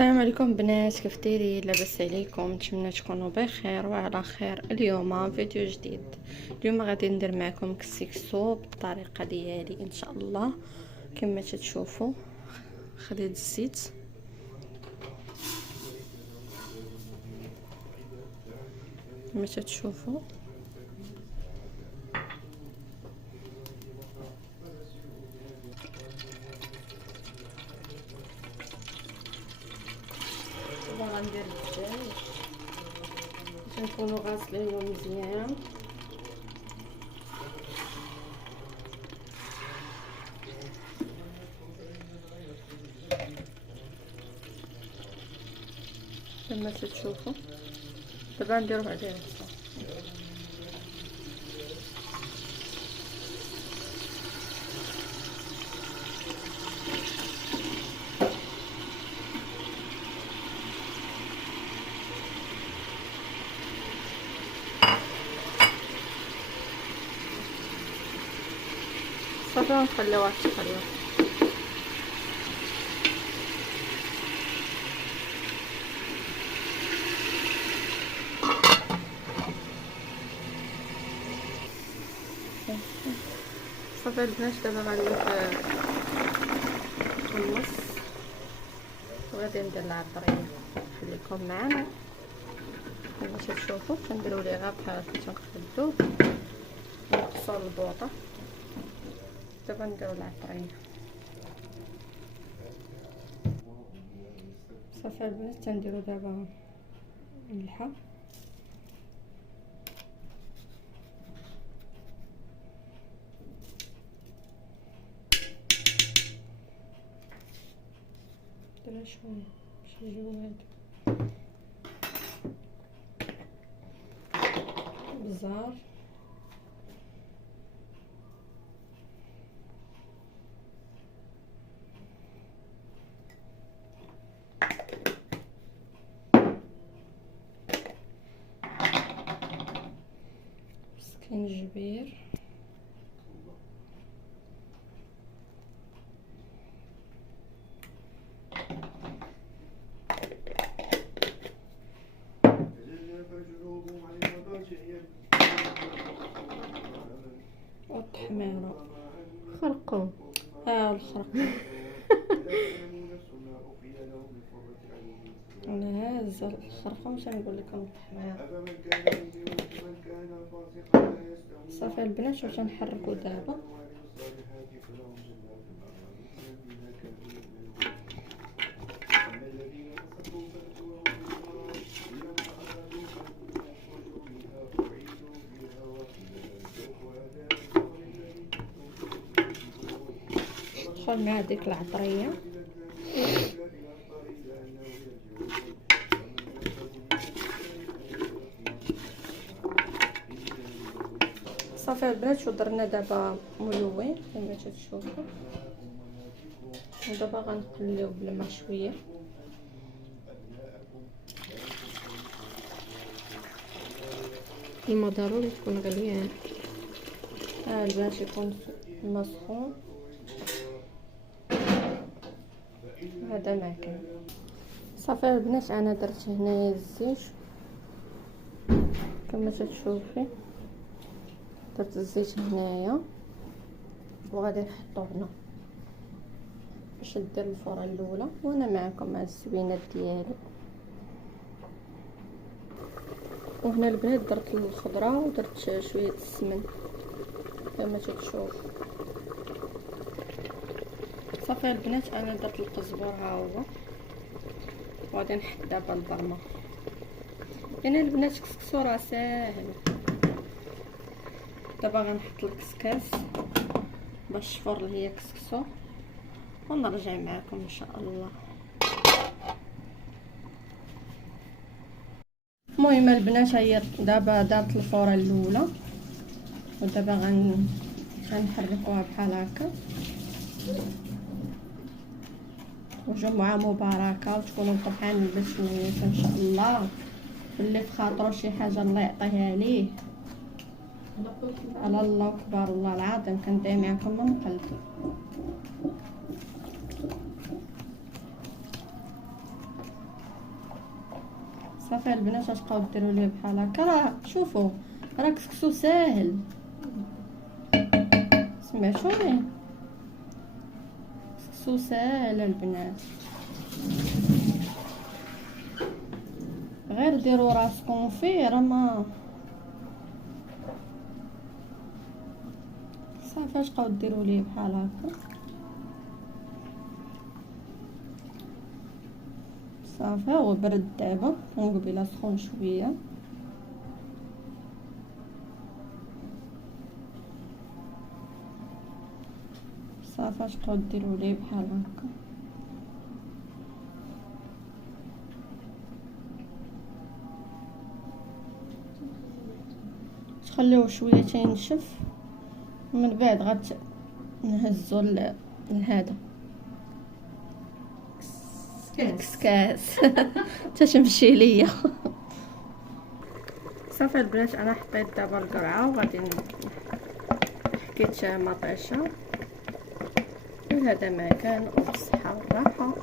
السلام عليكم بنات، كيف دايرين؟ لاباس عليكم؟ نتمنى تكونوا بخير وعلى خير. اليوم فيديو جديد. اليوم غادي ندير معكم كسكسو بالطريقه ديالي ان شاء الله. كما تشوفوا خديت الزيت كما تشوفوا، غندير الدجاج باش نكونوا غاسلينه مزيان. كما تشوفوا دابا نديرو عليه الصوص. صافي نخليوها تخلي. صافي البنات دابا غنحمص وغادي ندير العطريه. خليكم معنا كما تشوفوا كنديروا ليها بحال هكا، تنخدو نقصوا البوطه. دابا نديروا العطريه. صافي البنات تنديروا دابا الملحه، درنا شويه باش يجيو هادو بزار. سكينجبير، والتحميرة خرقوم الخرق. انا هازه الخرقوم باش نقول لكم التحميرة. صافي البنات واش نحركوا دابا. ندخل مع ديك العطريه. صافي البنات شو درنا دابا ملون كما تشوفوا. ودابا غنقليو بالماء شويه. الماء ضروري يكون غليان. البنات يكون الماء سخون. هذا معكن. صافي البنات انا درت هنايا الزيت كما تشوفي، درت الزيت هنايا وغادي نحطو هنا باش ندير الفرة الاولى. وانا معكم مع الزوينات ديالي. وهنا البنات درت الخضره ودرت شويه السمن كما تشوف. صافي البنات انا درت القزبر ها هو، وغادي نحط دابا البرمه. يعني البنات كسكسو راه ساهل. دابا غنحط الكسكاس باش الفور اللي هي كسكسو ونرجع معكم ان شاء الله. المهم البنات هي دابا دارت الفوره الاولى، ودابا غنحركوها بحال هكا. وجمعه مباركه وتكونوا فرحانين بالسنيات ان شاء الله. اللي في خاطرو شي حاجه الله يعطيها ليه. على الله اكبر، الله العظيم كندعي معكم من قلبي. صافي البنات اش تبقاو ديروا ليه بحال هكا. راه شوفوا راه كسكسو ساهل، سمعتوني؟ كسكسو ساهل البنات، غير ديروا راسكم فيه. راه ما صافي اش تبقاو ديروا ليه بحال هكا. صافي هو برد دابا، من قبيله سخون شويه. صافي اش تبقاو ديروا ليه بحال هكا. تخليوه شويه تينشف، من بعد نهزو لهذا كسكاس تتمشي ليا. صافي البنات انا حطيت دابا القرعه وغادي حكيت مطيشه. وهذا ما كان، وبالصحه والراحه.